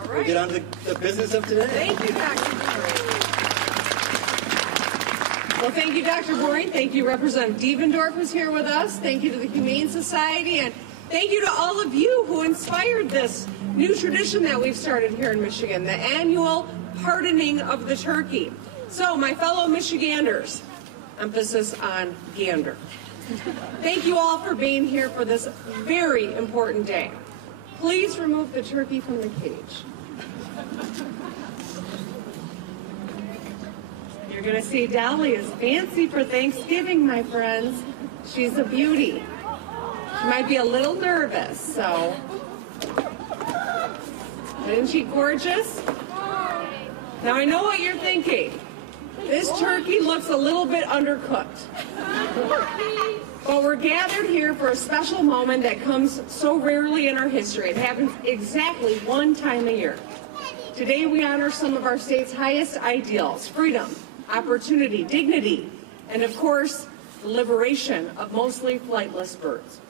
All right. We'll get on to the business of today. Thank you, Dr. Boring. Well, thank you, Dr. Boring. Thank you, Representative Devendorf, who's here with us. Thank you to the Humane Society, and thank you to all of you who inspired this new tradition that we've started here in Michigan, the annual pardoning of the turkey. So, my fellow Michiganders, emphasis on gander, thank you all for being here for this very important day. Please remove the turkey from the cage. You're going to see Dolly is fancy for Thanksgiving, my friends. She's a beauty. She might be a little nervous, so. Isn't she gorgeous? Now I know what you're thinking. This turkey looks a little bit undercooked. But we're gathered here for a special moment that comes so rarely in our history. It happens exactly one time a year. Today we honor some of our state's highest ideals: freedom, opportunity, dignity, and of course, the liberation of mostly flightless birds.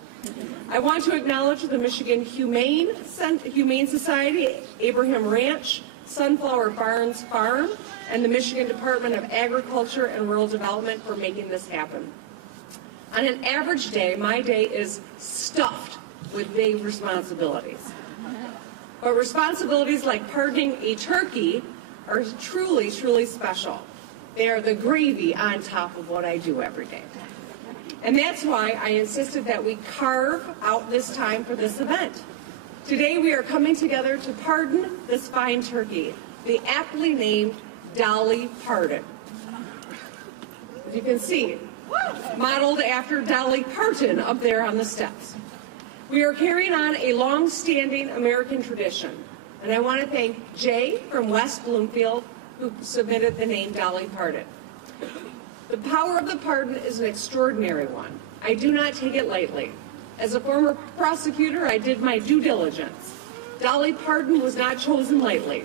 I want to acknowledge the Michigan Humane Society, Abraham Ranch, Sunflower Barns Farm, and the Michigan Department of Agriculture and Rural Development for making this happen. On an average day, my day is stuffed with big responsibilities. But responsibilities like pardoning a turkey are truly, truly special. They are the gravy on top of what I do every day. And that's why I insisted that we carve out this time for this event. Today we are coming together to pardon this fine turkey, the aptly named Dolly Pardon. As you can see, modeled after Dolly Parton up there on the steps. We are carrying on a long-standing American tradition, and I want to thank Jay from West Bloomfield, who submitted the name Dolly Pardon. The power of the pardon is an extraordinary one. I do not take it lightly. As a former prosecutor, I did my due diligence. Dolly Pardon was not chosen lightly.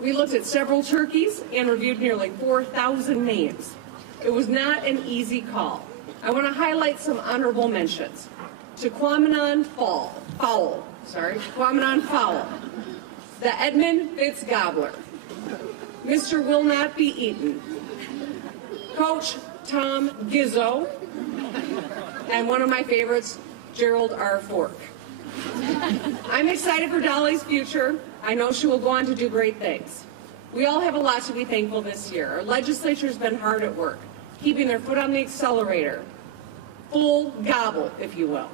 We looked at several turkeys and reviewed nearly 4,000 names. It was not an easy call. I want to highlight some honorable mentions. To Quamanon Fowl, the Edmund Fitz Gobbler, Mr. Will Not Be Eaten, Coach Tom Gizzo, and one of my favorites, Gerald R. Fork. I'm excited for Dolly's future. I know she will go on to do great things. We all have a lot to be thankful this year. Our legislature's been hard at work, keeping their foot on the accelerator. Full gobble, if you will.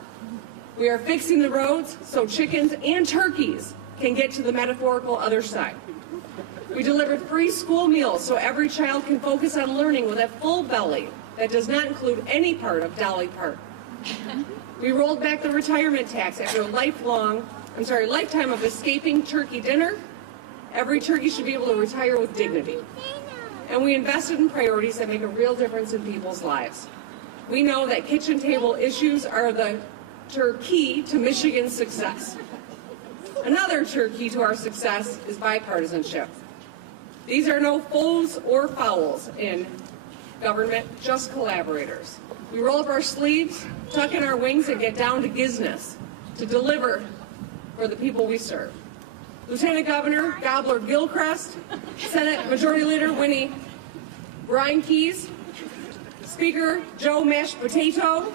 We are fixing the roads so chickens and turkeys can get to the metaphorical other side. We delivered free school meals so every child can focus on learning with a full belly that does not include any part of Dolly Parton. We rolled back the retirement tax after a lifetime of escaping turkey dinner. Every turkey should be able to retire with dignity. And we invested in priorities that make a real difference in people's lives. We know that kitchen table issues are the key to Michigan's success. Another key to our success is bipartisanship. These are no foes or fowls in government, just collaborators. We roll up our sleeves, tuck in our wings, and get down to business to deliver for the people we serve. Lieutenant Governor Gobbler Gilchrist, Senate Majority Leader Winnie Reinkees, Speaker Joe Mashed Potato,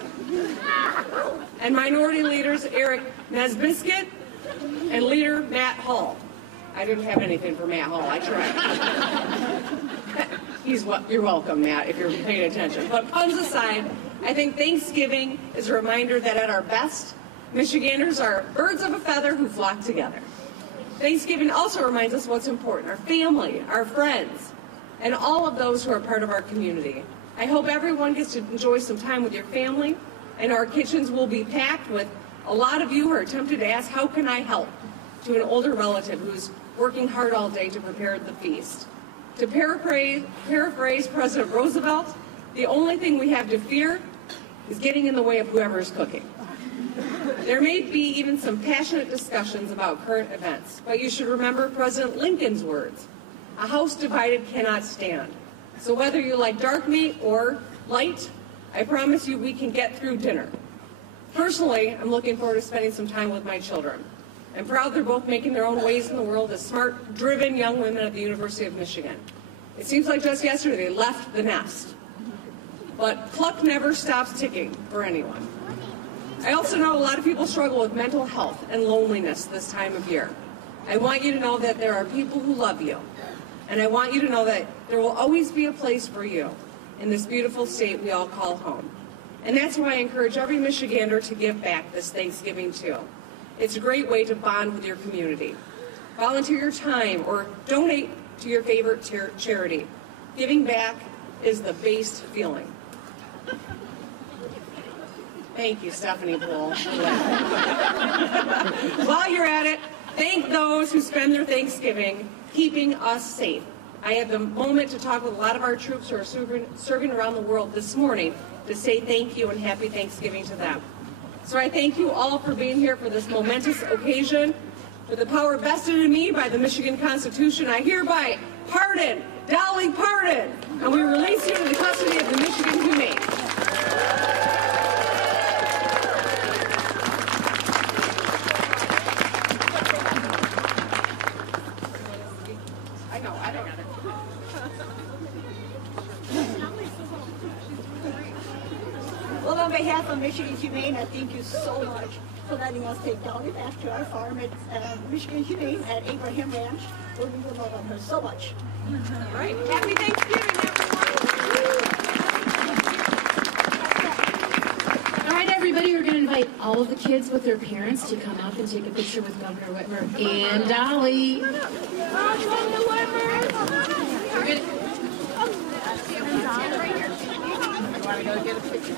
and Minority Leaders Eric Nesbiscuit and Leader Matt Hall. I didn't have anything for Matt Hall, I tried. You're welcome, Matt, if you're paying attention. But puns aside, I think Thanksgiving is a reminder that at our best, Michiganders are birds of a feather who flock together. Thanksgiving also reminds us what's important: our family, our friends, and all of those who are part of our community. I hope everyone gets to enjoy some time with your family, and our kitchens will be packed with a lot of you who are tempted to ask, how can I help? To an older relative who's working hard all day to prepare the feast. To paraphrase President Roosevelt, the only thing we have to fear is getting in the way of whoever is cooking. There may be even some passionate discussions about current events, but you should remember President Lincoln's words: a house divided cannot stand. So whether you like dark meat or light, I promise you we can get through dinner. Personally, I'm looking forward to spending some time with my children. I'm proud they're both making their own ways in the world as smart, driven young women at the University of Michigan. It seems like just yesterday they left the nest. But clock never stops ticking for anyone. I also know a lot of people struggle with mental health and loneliness this time of year. I want you to know that there are people who love you. And I want you to know that there will always be a place for you in this beautiful state we all call home. And that's why I encourage every Michigander to give back this Thanksgiving too. It's a great way to bond with your community. Volunteer your time or donate to your favorite charity. Giving back is the base feeling. Thank you, Stephanie Poole. While you're at it, thank those who spend their Thanksgiving keeping us safe. I had the moment to talk with a lot of our troops who are serving around the world this morning to say thank you and happy Thanksgiving to them. So I thank you all for being here for this momentous occasion. With the power vested in me by the Michigan Constitution, I hereby pardon Dolly Pardon, and we release you to the custody of the Michigan Humane. Well, on behalf of Michigan Humane, I thank you so much for letting us take Dolly back to our farm at Michigan Humane at Abraham Ranch, where we will love her so much. All right. Happy Thanksgiving, everyone. All right, everybody, we're going to invite all of the kids with their parents to come up and take a picture with Governor Whitmer and Dolly. Want to go get a picture?